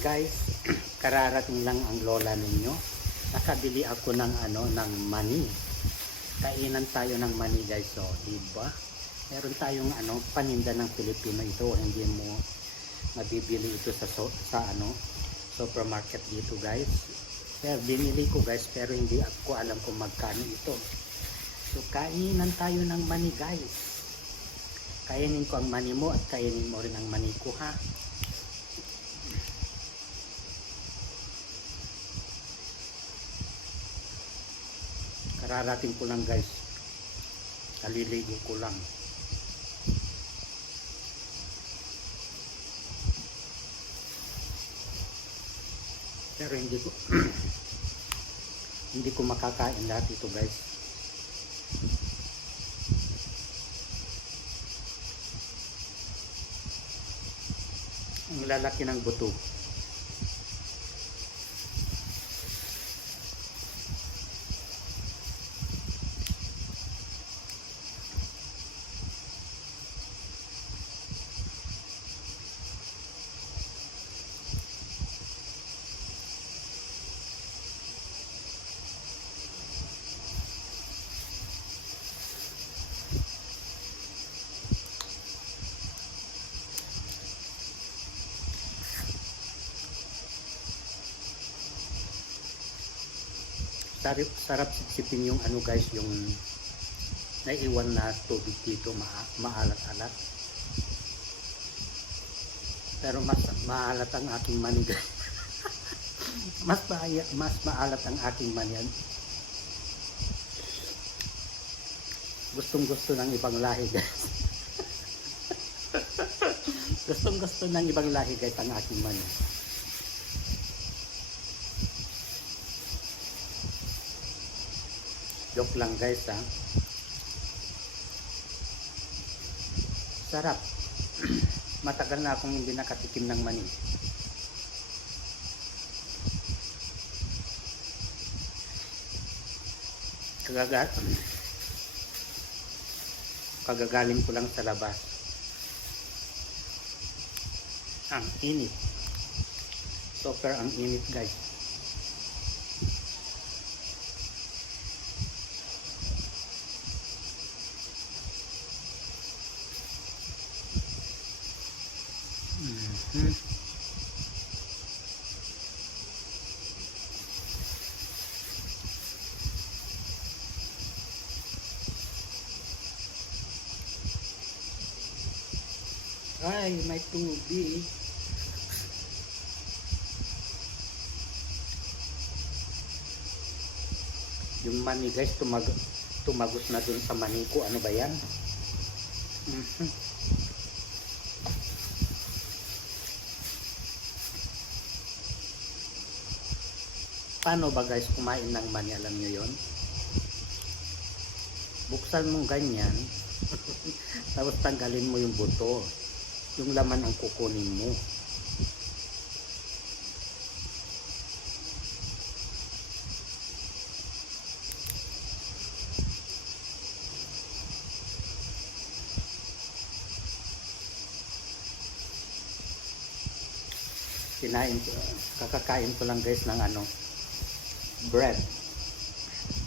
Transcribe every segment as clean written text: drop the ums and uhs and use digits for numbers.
guys, kararating lang ang lola ninyo. Nakabili ako ng ng mani. Kainan tayo ng mani guys, so diba? Meron tayong paninda ng Pilipino ito, hindi mo mabibili ito sa supermarket dito guys. Pero binili ko guys, pero hindi ako alam kung magkano ito. So kainan tayo ng mani guys. Kainin ko ang mani mo at kainin mo rin ang mani ko, ha. Kararating ko lang guys, kaliligo ko lang. Pero hindi ko hindi ko makakain lahat ito guys. Ang lalaki ng buto. Sarap sipsipin yung guys, yung naiwan na tubig dito, maalat-alat. Pero mas maalat ang aking mani guys. mas maalat ang aking mani. Gustong-gusto ng ibang lahi guys. Gustong-gusto ng ibang lahi guys ang aking mani. Joke lang guys, ha. Sarap. Matagal na akong hindi nakatikim ng mani. Kagagaling ko lang sa labas. Ang init. Super ang init guys. Ay, may tubig. Yung mani guys, tumagos na dun sa mani ko. Ano ba yan? Paano ba guys kumain ng mani? Alam nyo yon? Buksan mong ganyan. Tapos tanggalin mo yung buto. Yung laman ang kukunin mo. Kakakain ko lang guys ng bread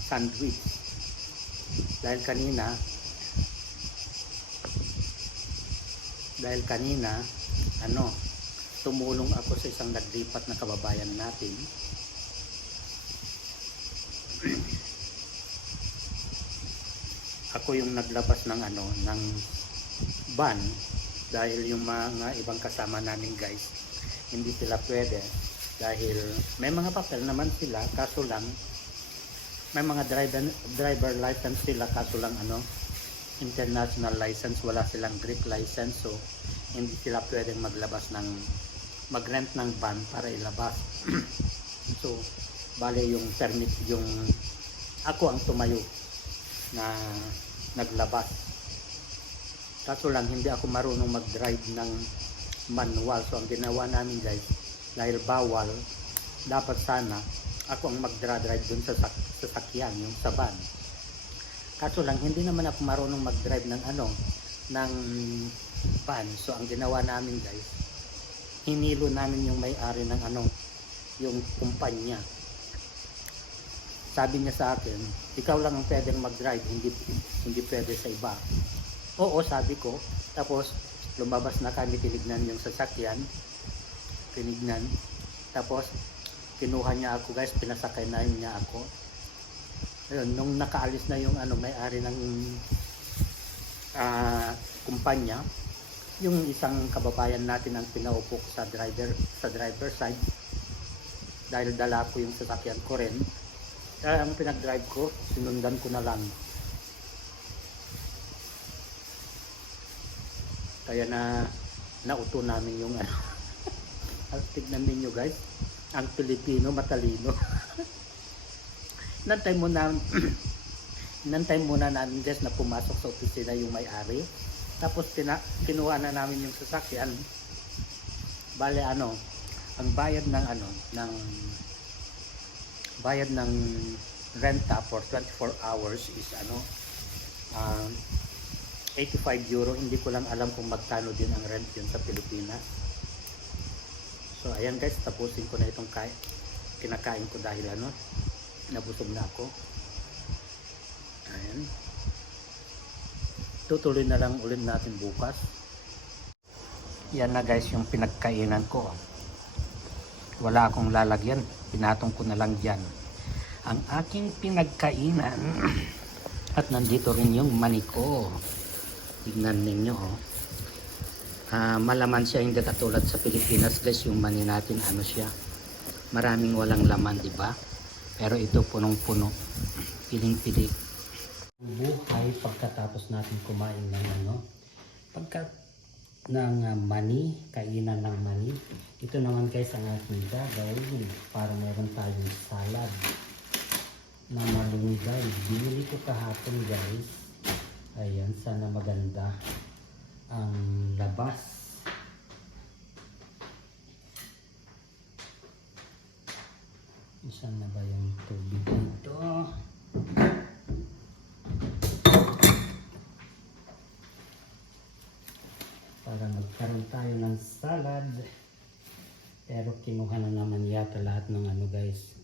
sandwich. Dahil kanina tumulong ako sa isang naglipat na kababayan natin. Ako yung naglabas ng ng van dahil yung mga ibang kasama namin guys hindi sila pwede dahil may mga papel naman sila, kaso lang may mga driver license sila, kaso lang international license, wala silang Greek license, so hindi sila pwedeng mag-rent ng van para ilabas. So bale yung permit, yung ako ang tumayo na naglabas, kaso lang hindi ako marunong mag-drive ng manual. So ang ginawa namin guys, dahil bawal, dapat sana ako ang mag-drive dun sa sasakyan, yung sa van. Kaso lang hindi naman ako marunong mag-drive ng van. So ang ginawa namin guys, hinilo namin yung may-ari ng ano, yung kumpanya. Sabi niya sa akin, ikaw lang ang pwedeng mag-drive, hindi pwede sa iba. Oo, sabi ko. Tapos lumabas na kami, tinignan yung sasakyan, tinignan. Tapos kinuha niya ako guys, pinasakay na niya ako. Ayun, nung nakaalis na yung ano, may-ari ng kumpanya, yung isang kababayan natin ang pinaupo ko sa driver side, dahil dala ko yung sasakyan ko rin. Kaya ang pinag-drive ko, sinundan ko na lang. Kaya nauto namin yung ano. Tignan ninyo guys, ang Pilipino matalino. Nantay muna namin guys na pumasok sa opisina yung may-ari. Tapos kinuha na namin yung sasakyan. Bale ano, ang bayad ng renta for 24 hours is ano, 85 euro. Hindi ko lang alam kung magkano din ang rent yun sa Pilipinas. So ayan guys, tapusin ko na itong kinakain ko dahil ano, nabusog na ako. Ayan, tutuloy na lang ulit natin bukas. Yan na guys yung pinagkainan ko. Wala akong lalagyan, pinatong ko na lang dyan ang aking pinagkainan. At nandito rin yung mani ko, tignan ninyo oh. Malaman siya, hindi katulad sa Pilipinas guys. Yung mani natin ano siya, maraming walang laman, diba? Pero ito punong-puno, piling-pili. Buhay pagkatapos natin kumain ng ano, mani, kainan ng mani. Ito naman guys ang aking gagawin para meron tayong salad na malunggay. Binili ko kahapon guys. Ayan, sana maganda ang labas. Saan na ba yung tubig dito? Para magkaroon tayo ng salad. Pero kinuha na naman yata lahat ng ano guys.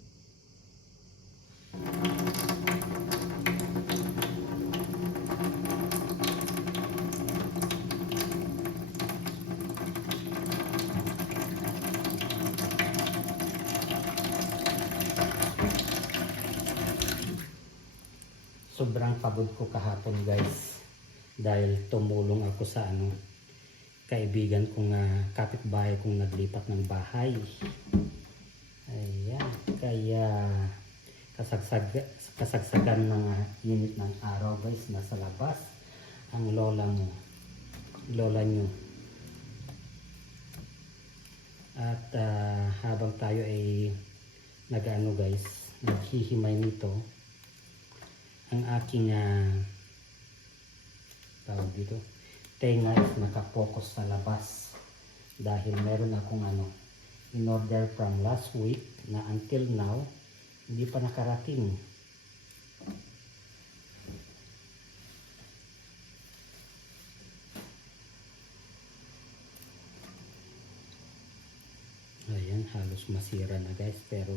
Sobrang pagod ko kahapon guys, dahil tumulong ako sa ano, kaibigan kong kapitbahay kong naglipat ng bahay. Ayan, kaya kasagsagan ng init ng araw guys, nasa labas ang lola nyo. At habang tayo ay nag-ano guys, naghihimay nito, ang aking tawag dito, tenga is nakapokus sa labas dahil meron akong ano, in order from last week na until now hindi pa nakarating. Ayan, halos masira na guys, pero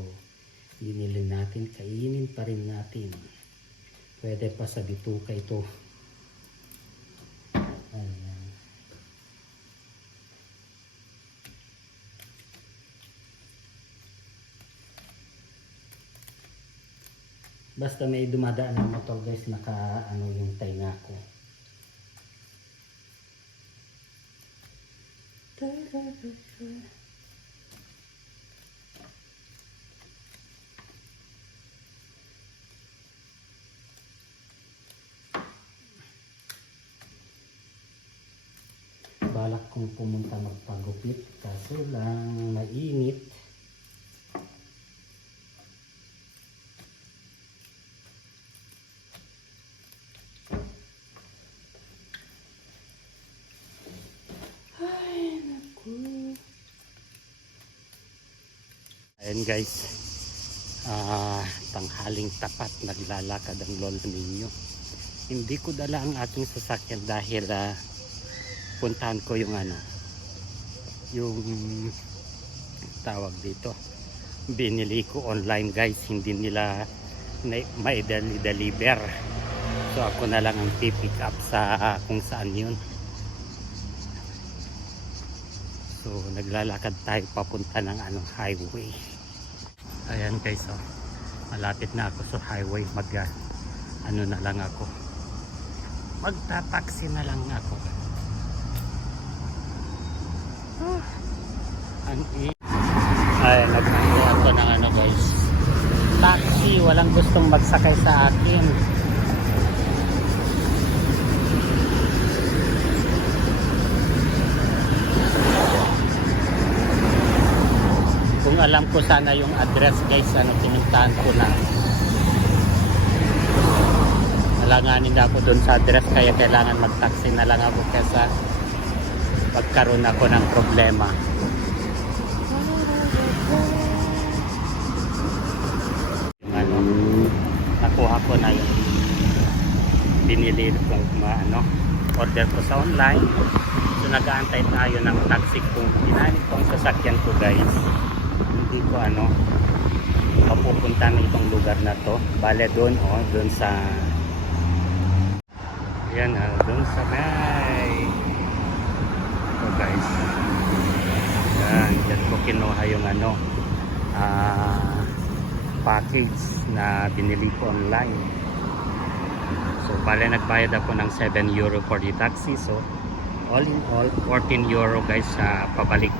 binili natin, kainin pa rin natin. Pwede pa sa bituka ito. Ayan. Basta may dumadaan ng motor guys, naka ano yung tainga ko. Balak kong pumunta magpagupit, kaso lang mainit. Ay, naku. Ayan guys, tanghaling tapat naglalakad ang lola ninyo. Hindi ko dala ang aking sasakyan dahil puntahan ko yung ano, yung tawag dito, binili ko online guys, hindi nila ma-deliver, so ako na lang ang pick up sa kung saan yun. So naglalakad tayo papunta ng highway. Ayan guys, oh, malapit na ako sa highway. Na lang ako, magta-taxi na lang ako. Ay, nagmamili ako ng guys, taxi. Walang gustong magsakay sa akin. Kung alam ko sana yung address guys, pinuntahan ko na. Alanganin ako dun sa address, kaya kailangan mag-taxi na lang ako kesa pagkaroon ako ng problema. Nakuha ko na yung binili kong order ko sa online. So nag-aantay tayo ng taxi. Kung ginamit kong sasakyan ko guys, hindi ko mapupunta na itong lugar na to. Bale doon sa yan, doon sa may ito guys. Yan, dyan ko kinuha yung package na binili ko online. So bale nagbayad ako ng 7 euro for the taxi. So all in all 14 euro guys sa pabalik.